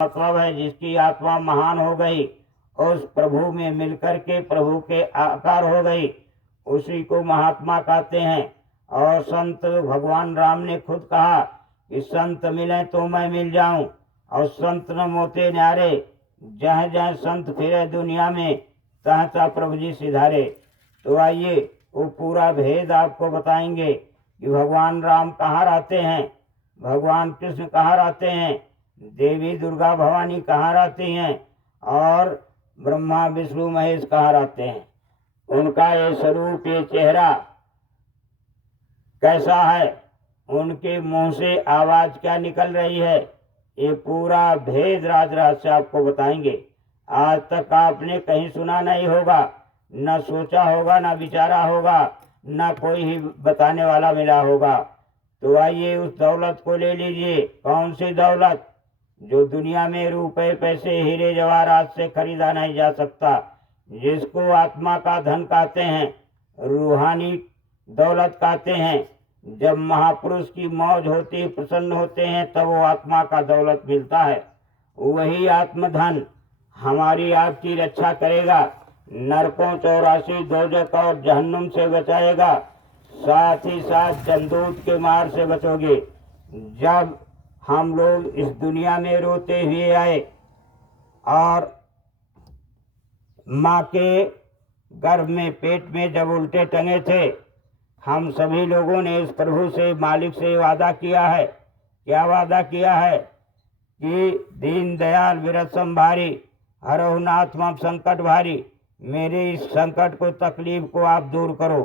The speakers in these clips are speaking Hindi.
मतलब है जिसकी आत्मा महान हो गई, उस प्रभु में मिलकर के प्रभु के आकार हो गई, उसी को महात्मा कहते हैं। और संत भगवान राम ने खुद कहा कि संत मिले तो मैं मिल जाऊं, और संत न मोते न्यारे, जहाँ जहाँ संत फिरे दुनिया में तहाँ तहाँ प्रभु जी सिधारे। तो आइए वो पूरा भेद आपको बताएंगे कि भगवान राम कहाँ रहते हैं, भगवान कृष्ण कहाँ रहते हैं, देवी दुर्गा भवानी कहाँ रहती हैं, और ब्रह्मा विष्णु महेश कहाँ रहते हैं। उनका ये स्वरूप, ये चेहरा कैसा है, उनके मुंह से आवाज क्या निकल रही है, ये पूरा भेद राज रहस्य आपको बताएंगे। आज तक आपने कहीं सुना नहीं होगा, न सोचा होगा, न विचारा होगा, न कोई ही बताने वाला मिला होगा। तो आइए उस दौलत को ले लीजिए। कौन सी दौलत? जो दुनिया में रुपए पैसे हीरे जवाहरात से खरीदा नहीं जा सकता, जिसको आत्मा का धन कहते हैं, रूहानी दौलत कहते हैं। जब महापुरुष की मौज होती, प्रसन्न होते हैं, तब वो आत्मा का दौलत मिलता है। वही आत्मधन हमारी आपकी रक्षा करेगा, नरकों 84 दोजक और जहन्नुम से बचाएगा, साथ ही साथ जमदूत के मार से बचोगे। जब हम लोग इस दुनिया में रोते हुए आए और माँ के गर्भ में पेट में जब उल्टे टंगे थे, हम सभी लोगों ने इस प्रभु से, मालिक से वादा किया है। क्या वादा किया है? कि दीन दयाल विरत संभारी, हरहु नाथ मम संकट भारी, मेरे इस संकट को, तकलीफ को आप दूर करो।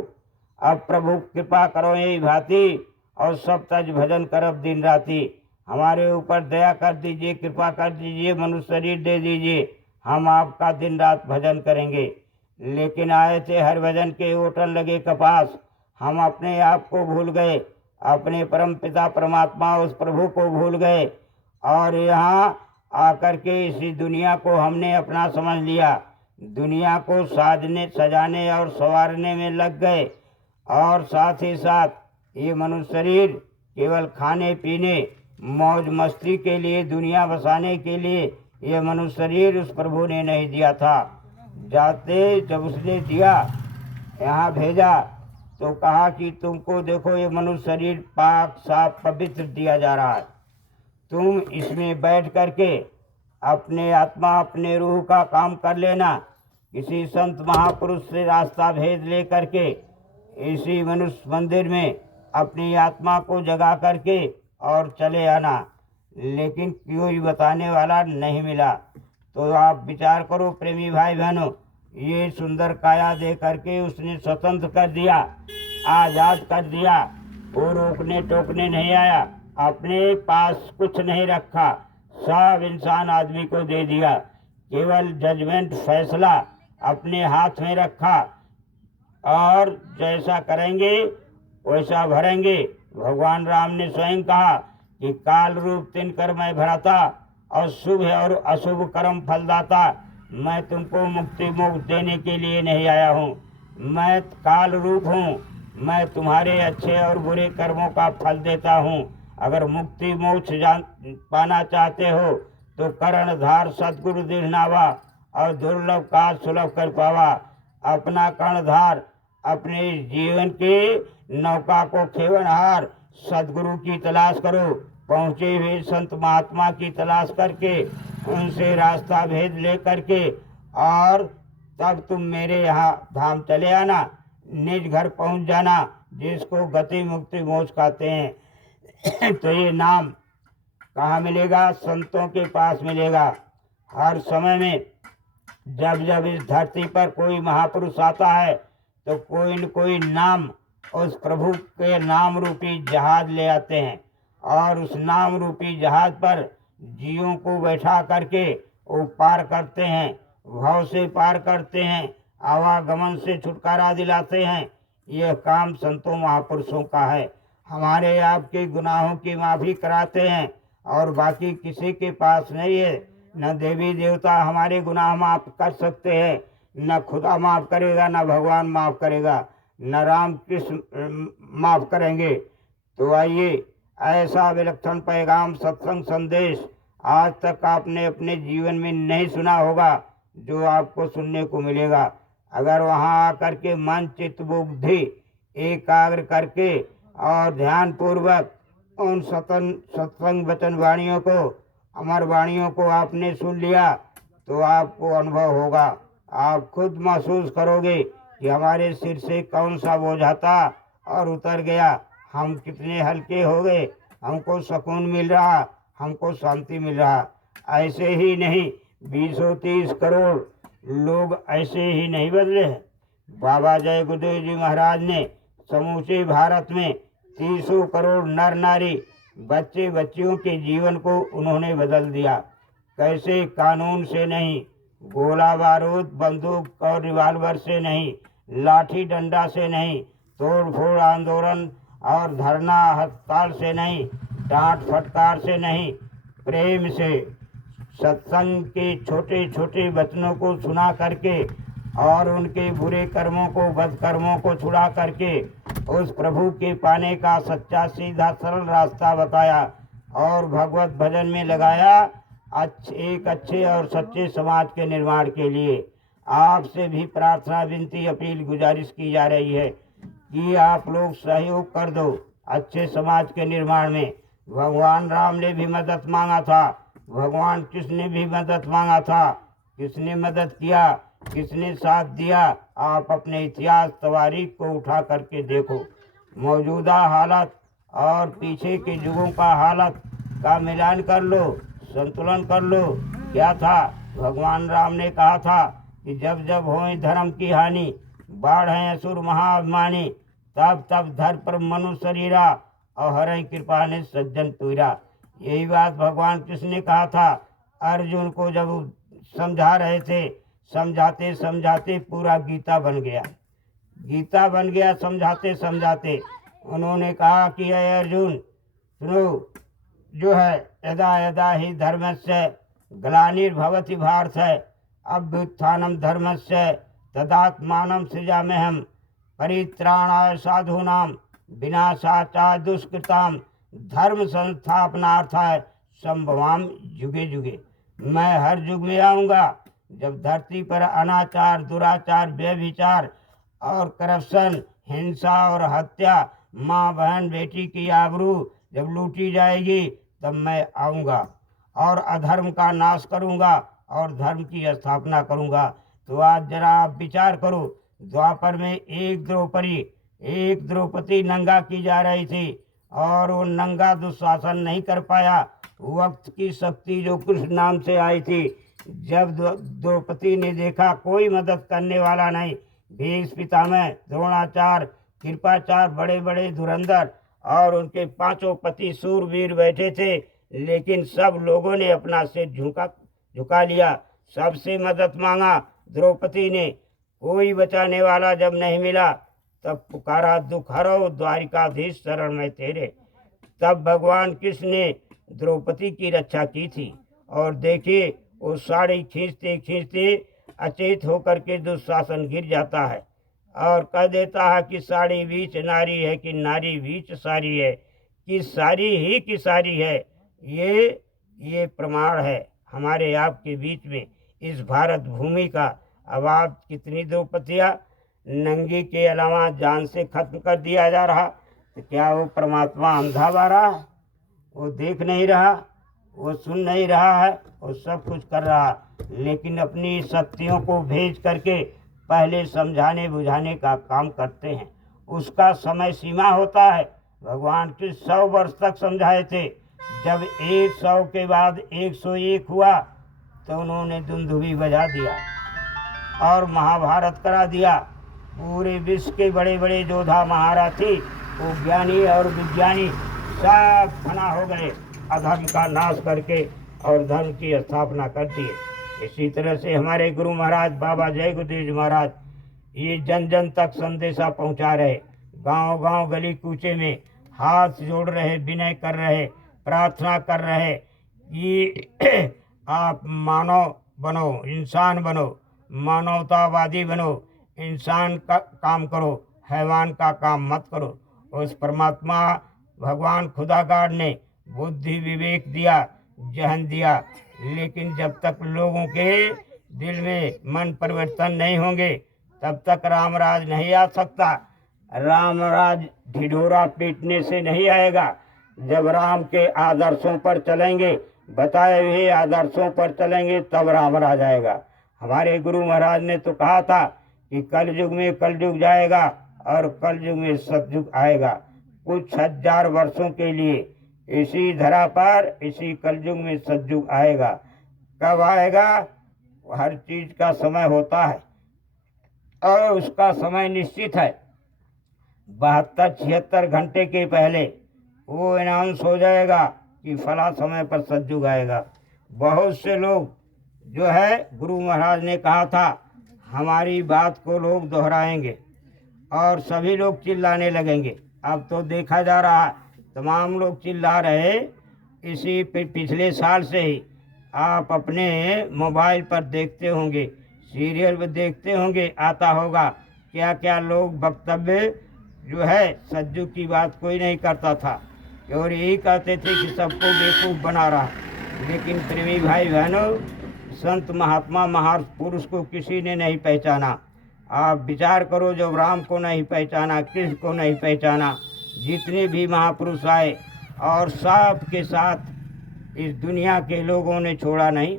अब प्रभु कृपा करो यही भांति, और सब तज भजन करब दिन राति। हमारे ऊपर दया कर दीजिए, कृपा कर दीजिए, मनुष्य शरीर दे दीजिए, हम आपका दिन रात भजन करेंगे। लेकिन आए थे हर भजन के होटल लगे कपास, हम अपने आप को भूल गए, अपने परम पिता परमात्मा उस प्रभु को भूल गए, और यहाँ आकर के इसी दुनिया को हमने अपना समझ लिया। दुनिया को साजने सजाने और संवारने में लग गए, और साथ ही साथ ये मनुष्य शरीर केवल खाने पीने मौज मस्ती के लिए, दुनिया बसाने के लिए ये मनुष्य शरीर उस प्रभु ने नहीं दिया था। जाते जब उसने दिया, यहाँ भेजा, तो कहा कि तुमको देखो ये मनुष्य शरीर पाक साफ पवित्र दिया जा रहा है, तुम इसमें बैठ करके अपने आत्मा अपने रूह का काम कर लेना। किसी संत महापुरुष से रास्ता भेद ले करके इसी मनुष्य मंदिर में अपनी आत्मा को जगा करके और चले आना। लेकिन कोई बताने वाला नहीं मिला। तो आप विचार करो प्रेमी भाई बहनों, ये सुंदर काया दे करके उसने स्वतंत्र कर दिया, आजाद कर दिया। वो रोकने टोकने नहीं आया, अपने पास कुछ नहीं रखा, सब इंसान आदमी को दे दिया। केवल जजमेंट, फैसला अपने हाथ में रखा, और जैसा करेंगे वैसा भरेंगे। भगवान राम ने स्वयं कहा कि काल रूप तिन कर मैं भराता, और शुभ और अशुभ कर्म फलदाता। मैं तुमको मुक्ति मोक्ष देने के लिए नहीं आया हूँ, मैं काल रूप हूँ, मैं तुम्हारे अच्छे और बुरे कर्मों का फल देता हूँ। अगर मुक्ति मोक्ष पाना चाहते हो तो कर्णधार सदगुरु दृढ़नावा, और दुर्लभ काज सुलभ कर पावा। अपना कर्णधार, अपने जीवन के नौका को खेवनहार सदगुरु की तलाश करो। पहुँचे हुए संत महात्मा की तलाश करके उनसे रास्ता भेद ले करके, और तब तुम मेरे यहाँ धाम चले आना, निज घर पहुँच जाना, जिसको गति मुक्ति मोक्ष कहते हैं। तो ये नाम कहाँ मिलेगा? संतों के पास मिलेगा। हर समय में जब जब इस धरती पर कोई महापुरुष आता है, तो कोई न कोई नाम उस प्रभु के नाम रूपी जहाज ले आते हैं, और उस नाम रूपी जहाज पर जीवों को बैठा करके वो पार करते हैं, भव से पार करते हैं, आवागमन से छुटकारा दिलाते हैं। यह काम संतों महापुरुषों का है। हमारे आपके गुनाहों की माफ़ी कराते हैं, और बाकी किसी के पास नहीं है। न देवी देवता हमारे गुनाह माफ़ कर सकते हैं, न खुदा माफ़ करेगा, न भगवान माफ़ करेगा, न राम कृष्ण माफ़ करेंगे। तो आइए ऐसा विलक्षण पैगाम, सत्संग संदेश आज तक आपने अपने जीवन में नहीं सुना होगा जो आपको सुनने को मिलेगा। अगर वहाँ आकर के मन चित्त बुद्धि एकाग्र करके और ध्यान पूर्वक उन सत्संग वचन वाणियों को, अमर वाणियों को आपने सुन लिया तो आपको अनुभव होगा। आप खुद महसूस करोगे कि हमारे सिर से कौन सा बोझ था और उतर गया, हम कितने हल्के हो गए, हमको सुकून मिल रहा, हमको शांति मिल रहा। ऐसे ही नहीं 20-30 करोड़ लोग ऐसे ही नहीं बदले हैं। बाबा जय गुरुदेव जी महाराज ने समूचे भारत में 300 करोड़ नर नारी बच्चे बच्चियों के जीवन को उन्होंने बदल दिया। कैसे? कानून से नहीं, गोला बारूद बंदूक और रिवाल्वर से नहीं, लाठी डंडा से नहीं, तोड़ फोड़ आंदोलन और धरना हड़ताल से नहीं, डांट फटकार से नहीं, प्रेम से सत्संग के छोटे छोटे वचनों को सुना करके और उनके बुरे कर्मों को, बद कर्मों को छुड़ा करके उस प्रभु के पाने का सच्चा सीधा सरल रास्ता बताया और भगवत भजन में लगाया। एक अच्छे और सच्चे समाज के निर्माण के लिए आपसे भी प्रार्थना, विनती, अपील, गुजारिश की जा रही है कि आप लोग सहयोग कर दो अच्छे समाज के निर्माण में। भगवान राम ने भी मदद मांगा था, भगवान कृष्ण ने भी मदद मांगा था। किसने मदद किया, किसने साथ दिया? आप अपने इतिहास तवारीख को उठा करके देखो। मौजूदा हालत और पीछे के युगों का हालत का मिलान कर लो, संतुलन कर लो। क्या था? भगवान राम ने कहा था कि जब जब होए धर्म की हानि, बाढ़ है असुर महाअभिमानी, तब तब धर पर मनु शरीरा और हरे कृपा ने सज्जन तुरा। यही बात भगवान कृष्ण ने कहा था अर्जुन को जब समझा रहे थे। समझाते समझाते पूरा गीता बन गया, गीता बन गया समझाते समझाते। उन्होंने कहा कि अय अर्जुन सुनो, जो है यदा यदा ही धर्मस्य ग्लानिर्भवति भारत है अभ्युत्थानम धर्मस्य तदात्मानं सृजाम्यहम् परित्राणाय साधूनां विनाशाय दुष्कृतां धर्म संस्थापनार्थाय संभवाम युगे युगे। मैं हर युग में आऊँगा जब धरती पर अनाचार, दुराचार, व्यभिचार और करप्शन, हिंसा और हत्या, माँ बहन बेटी की आबरू जब लूटी जाएगी तब मैं आऊँगा और अधर्म का नाश करूँगा और धर्म की स्थापना करूँगा। तो आज जरा आप विचार करो, द्वापर में एक द्रौपदी नंगा की जा रही थी और वो नंगा दुशासन नहीं कर पाया। वक्त की शक्ति जो कृष्ण नाम से आई थी, जब द्रौपदी ने देखा कोई मदद करने वाला नहीं, भीष्म पितामह, द्रोणाचार्य, कृपाचार्य, बड़े बड़े धुरंधर और उनके 5 पति सूरवीर बैठे थे, लेकिन सब लोगों ने अपना सिर झुका लिया, सबसे मदद मांगा। द्रौपदी ने कोई बचाने वाला जब नहीं मिला तब पुकारा दुख हरो द्वारिकाधीश शरण में तेरे। तब भगवान कृष्ण ने द्रौपदी की रक्षा की थी और देखिए वो साड़ी खींचते खींचते अचेत होकर के दुशासन गिर जाता है और कह देता है कि साड़ी बीच नारी है कि नारी बीच सारी है कि सारी ही की सारी है। ये प्रमाण है हमारे आपके बीच में इस भारत भूमि का। अब आप कितनी द्रौपदियाँ नंगी के अलावा जान से खत्म कर दिया जा रहा, तो क्या वो परमात्मा अंधा बा रहा है? वो देख नहीं रहा, वो सुन नहीं रहा है, वो सब कुछ कर रहा, लेकिन अपनी शक्तियों को भेज करके पहले समझाने बुझाने का काम करते हैं। उसका समय सीमा होता है। भगवान के 100 वर्ष तक समझाए थे, जब 100 के बाद 101 हुआ तो उन्होंने दुंदुभी बजा दिया और महाभारत करा दिया। पूरे विश्व के बड़े बड़े योद्धा महारथी, वो ज्ञानी और विज्ञानी सब फना हो गए, अधर्म का नाश करके और धर्म की स्थापना कर दिए। इसी तरह से हमारे गुरु महाराज बाबा जय गुरुदेव जी महाराज ये जन जन तक संदेशा पहुंचा रहे, गांव गांव गली कूचे में हाथ जोड़ रहे, विनय कर रहे, प्रार्थना कर रहे कि आप मानव बनो, इंसान बनो, मानवतावादी बनो, इंसान का काम करो, हैवान का काम मत करो। उस परमात्मा भगवान खुदागार ने बुद्धि विवेक दिया, जहन दिया, लेकिन जब तक लोगों के दिल में मन परिवर्तन नहीं होंगे तब तक राम राज नहीं आ सकता। राम राज ढिढोरा पीटने से नहीं आएगा। जब राम के आदर्शों पर चलेंगे, बताए हुए आदर्शों पर चलेंगे, तब राम राज आएगा। हमारे गुरु महाराज ने तो कहा था कि कलयुग में कलयुग जाएगा और कलयुग में सतयुग आएगा। कुछ हजार वर्षों के लिए इसी धरा पर इसी कलयुग में सतयुग आएगा। कब आएगा? हर चीज का समय होता है और उसका समय निश्चित है। 72-76 घंटे के पहले वो अनाउंस हो जाएगा कि फला समय पर सतयुग आएगा। बहुत से लोग जो है गुरु महाराज ने कहा था हमारी बात को लोग दोहराएंगे और सभी लोग चिल्लाने लगेंगे। अब तो देखा जा रहा है तमाम लोग चिल्ला रहे। इसी पिछले साल से ही आप अपने मोबाइल पर देखते होंगे, सीरियल में देखते होंगे, आता होगा क्या क्या लोग वक्तव्य जो है सतयुग की बात कोई नहीं करता था और यही कहते थे कि सबको बेवकूफ़ बना रहा। लेकिन प्रेमी भाई बहनों, संत महात्मा महापुरुष को किसी ने नहीं पहचाना। आप विचार करो, जब राम को नहीं पहचाना, कृष्ण को नहीं पहचाना, जितने भी महापुरुष आए और सब के साथ इस दुनिया के लोगों ने छोड़ा नहीं,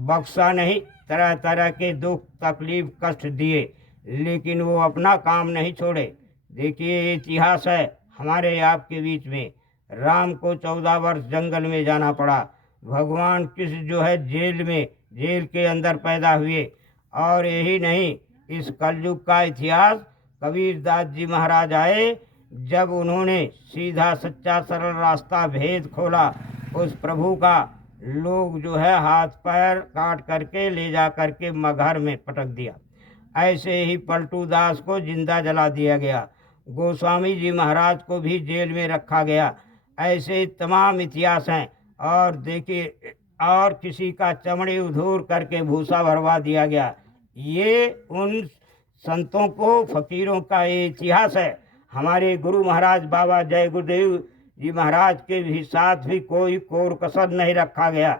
बख्शा नहीं, तरह तरह के दुख तकलीफ कष्ट दिए, लेकिन वो अपना काम नहीं छोड़े। देखिए इतिहास है हमारे आपके बीच में। राम को 14 वर्ष जंगल में जाना पड़ा। भगवान कृष्ण जो है जेल के अंदर पैदा हुए। और यही नहीं, इस कलयुग का इतिहास कबीरदास जी महाराज आए, जब उन्होंने सीधा सच्चा सरल रास्ता भेद खोला उस प्रभु का, लोग जो है हाथ पैर काट करके ले जा करके मगहर में पटक दिया। ऐसे ही पलटू दास को जिंदा जला दिया गया। गोस्वामी जी महाराज को भी जेल में रखा गया। ऐसे तमाम इतिहास हैं। और देखिए, और किसी का चमड़ी उधूर करके भूसा भरवा दिया गया। ये उन संतों को फकीरों का ये इतिहास है। हमारे गुरु महाराज बाबा जय गुरुदेव जी महाराज के भी साथ भी कोई कोर कसर नहीं रखा गया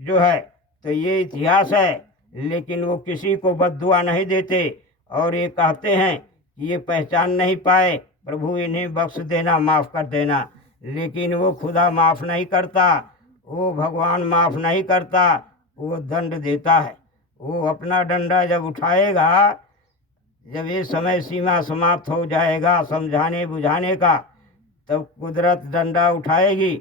जो है। तो ये इतिहास है, लेकिन वो किसी को बद्दुआ नहीं देते और ये कहते हैं कि ये पहचान नहीं पाए, प्रभु इन्हें बख्श देना, माफ़ कर देना। लेकिन वो खुदा माफ़ नहीं करता, वो भगवान माफ़ नहीं करता, वो दंड देता है। वो अपना डंडा जब उठाएगा, जब ये समय सीमा समाप्त हो जाएगा समझाने बुझाने का, तब कुदरत डंडा उठाएगी।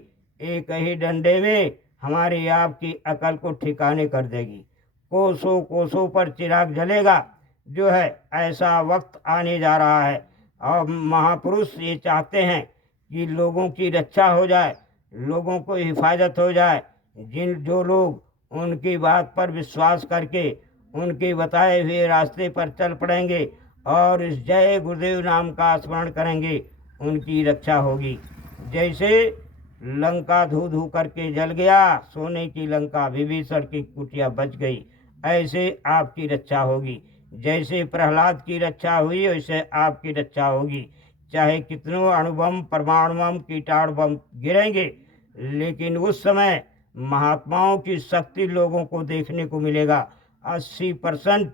एक ही डंडे में हमारी आपकी अकल को ठिकाने कर देगी। कोसों कोसों पर चिराग जलेगा जो है। ऐसा वक्त आने जा रहा है और महापुरुष ये चाहते हैं कि लोगों की रक्षा हो जाए, लोगों को हिफाजत हो जाए। जो लोग उनकी बात पर विश्वास करके उनके बताए हुए रास्ते पर चल पड़ेंगे और इस जय गुरुदेव नाम का स्मरण करेंगे, उनकी रक्षा होगी। जैसे लंका धू धू करके जल गया, सोने की लंका, विभीषण की कुटिया बच गई, ऐसे आपकी रक्षा होगी। जैसे प्रहलाद की रक्षा हुई वैसे आपकी रक्षा होगी। चाहे कितनों अणुबम परमाणु बम कीटाणु बम गिरेंगे, लेकिन उस समय महात्माओं की शक्ति लोगों को देखने को मिलेगा। 80%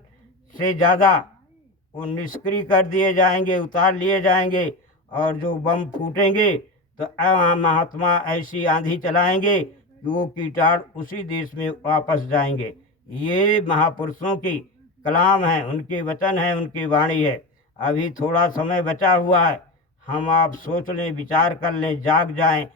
से ज़्यादा वो निष्क्रिय कर दिए जाएंगे, उतार लिए जाएंगे। और जो बम फूटेंगे तो महात्मा ऐसी आंधी चलाएंगे कि वो कीटाणु उसी देश में वापस जाएंगे। ये महापुरुषों की कलाम है, उनके वचन है, उनकी वाणी है। अभी थोड़ा समय बचा हुआ है, हम आप सोच लें, विचार कर लें, जाग जाएं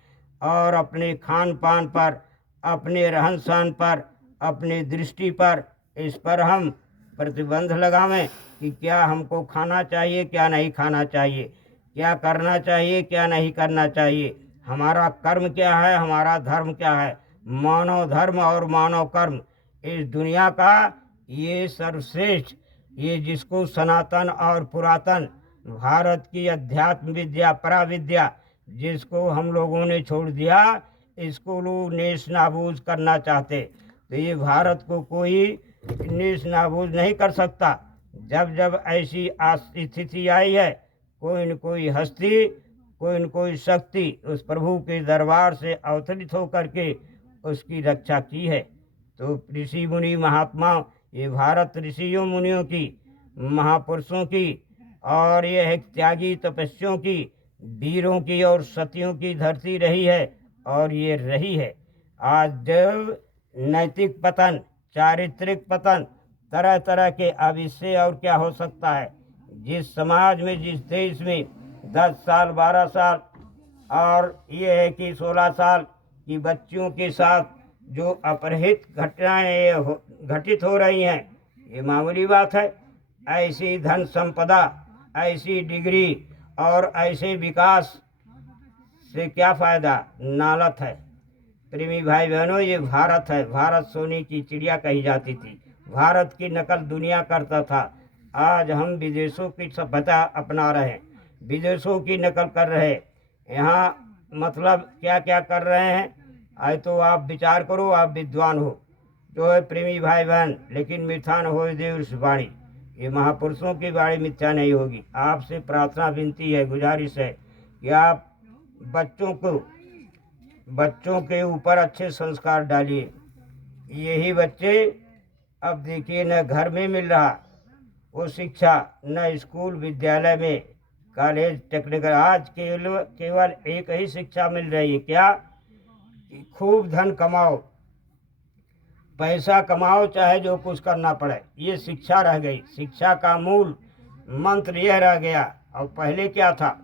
और अपने खान पान पर, अपने रहन सहन पर, अपनी दृष्टि पर, इस पर हम प्रतिबंध लगावें कि क्या हमको खाना चाहिए, क्या नहीं खाना चाहिए, क्या करना चाहिए, क्या नहीं करना चाहिए, हमारा कर्म क्या है, हमारा धर्म क्या है। मानव धर्म और मानव कर्म इस दुनिया का ये सर्वश्रेष्ठ, ये जिसको सनातन और पुरातन भारत की अध्यात्म विद्या पराविद्या जिसको हम लोगों ने छोड़ दिया, इसको लोग नेश नाबूद करना चाहते। तो ये भारत को कोई नेश नाबूद नहीं कर सकता। जब जब ऐसी स्थिति आई है, कोई न कोई हस्ती, कोई न कोई शक्ति उस प्रभु के दरबार से अवतरित होकर के उसकी रक्षा की है। तो ऋषि मुनि महात्मा, ये भारत ऋषियों मुनियों की, महापुरुषों की, और ये है त्यागी तपस्वियों की, वीरों की और सतियों की धरती रही है और ये रही है। आज जब नैतिक पतन, चारित्रिक पतन, तरह तरह के, अब इससे और क्या हो सकता है। जिस समाज में, जिस देश में 10 साल 12 साल और ये है कि 16 साल की बच्चियों के साथ जो अपहृत घटनाएं घटित हो रही हैं, ये मामूली बात है। ऐसी धन संपदा, ऐसी डिग्री और ऐसे विकास से क्या फायदा, नालत है। प्रेमी भाई बहनों, ये भारत है। भारत सोने की चिड़िया कही जाती थी। भारत की नकल दुनिया करता था। आज हम विदेशों की सभ्यता अपना रहे हैं, विदेशों की नकल कर रहे हैं। यहाँ मतलब क्या क्या कर रहे हैं, आए तो आप विचार करो, आप विद्वान हो जो है प्रेमी भाई बहन, लेकिन मिथ्या न हो देव वाणी। ये महापुरुषों की वाणी मिथ्या नहीं होगी। आपसे प्रार्थना विनती है, गुजारिश है कि आप बच्चों के ऊपर अच्छे संस्कार डालिए। यही बच्चे, अब देखिए, न घर में मिल रहा वो शिक्षा, न स्कूल विद्यालय में, कॉलेज टेक्निकल, आज केवल एक ही शिक्षा मिल रही है, क्या कि खूब धन कमाओ, पैसा कमाओ, चाहे जो कुछ करना पड़े। ये शिक्षा रह गई। शिक्षा का मूल मंत्र यह रह गया। और पहले क्या था,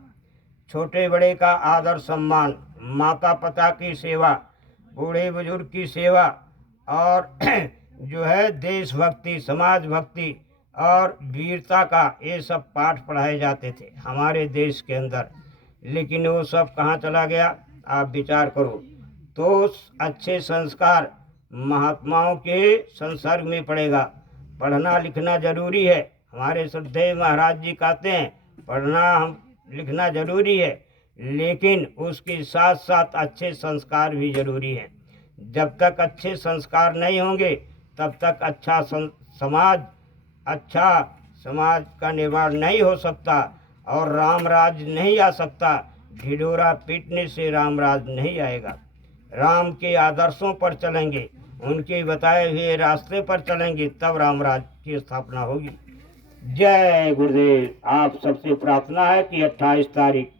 छोटे बड़े का आदर सम्मान, माता पिता की सेवा, बूढ़े बुजुर्ग की सेवा, और जो है देशभक्ति, समाज भक्ति और वीरता का, ये सब पाठ पढ़ाए जाते थे हमारे देश के अंदर। लेकिन वो सब कहाँ चला गया, आप विचार करो। तो अच्छे संस्कार महात्माओं के संसर्ग में पड़ेगा। पढ़ना लिखना जरूरी है। हमारे श्रद्धेय महाराज जी कहते हैं पढ़ना लिखना जरूरी है, लेकिन उसके साथ साथ अच्छे संस्कार भी जरूरी हैं। जब तक अच्छे संस्कार नहीं होंगे तब तक अच्छा समाज का निर्माण नहीं हो सकता और राम राज नहीं आ सकता। ढिढोरा पीटने से राम राज नहीं आएगा। राम के आदर्शों पर चलेंगे, उनके बताए हुए रास्ते पर चलेंगे, तब राम राज की स्थापना होगी। जय गुरुदेव। आप सबसे प्रार्थना है कि 28 तारीख